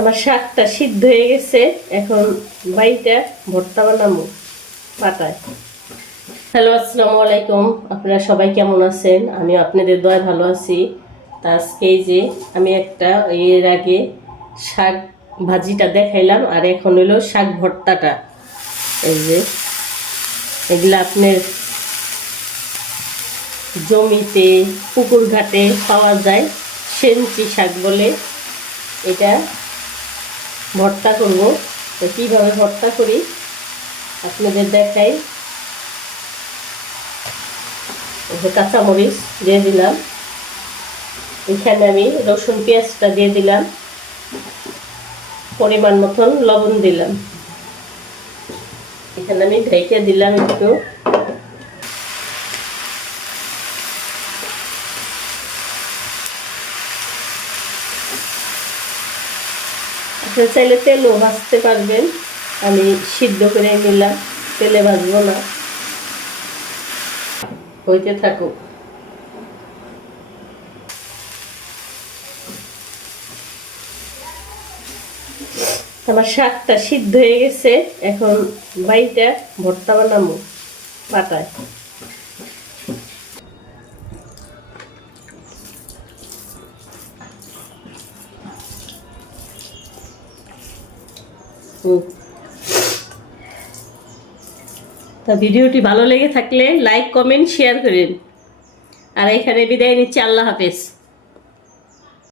আমার শাকটা সিদ্ধ হয়ে গেছে, এখন বাইটা ভর্তা বানাবো পাটায়। হ্যালো, আসসালামু আলাইকুম। আপনারা সবাই কেমন আছেন? আমি আপনাদের দয়ায় ভালো আছি। তা আজকে এই যে আমি একটা এর আগে শাক ভাজিটা দেখাইলাম, আর এখন হলো শাক ভর্তাটা। এই যে এগুলা আপনার জমিতে পুকুর ঘাটে পাওয়া যায়, সেঞ্চি শাক বলে। এটা ভর্তা করব। তো কীভাবে ভর্তা করি আপনাদের দেখাই। কাঁচামরিচ দিয়ে দিলাম, এখানে আমি রসুন পেঁয়াজটা দিয়ে দিলাম, পরিমাণ মতন লবণ দিলাম, এখানে আমি ঢেকে দিলাম একটু। আপনারা চাইলে তেলও ভাজতে পারবেন, আমি সিদ্ধ করে নিলাম, তেলে ভাজবো না। হইতে থাকুক। আমার শাকটা সিদ্ধ হয়ে গেছে, এখন বাইটা ভর্তা বানাবো পাটায়। তা ভিডিওটি ভালো লেগে থাকলে লাইক, কমেন্ট, শেয়ার করেন। আর এখানে বিদায় নিচ্ছি। আল্লাহ হাফেজ।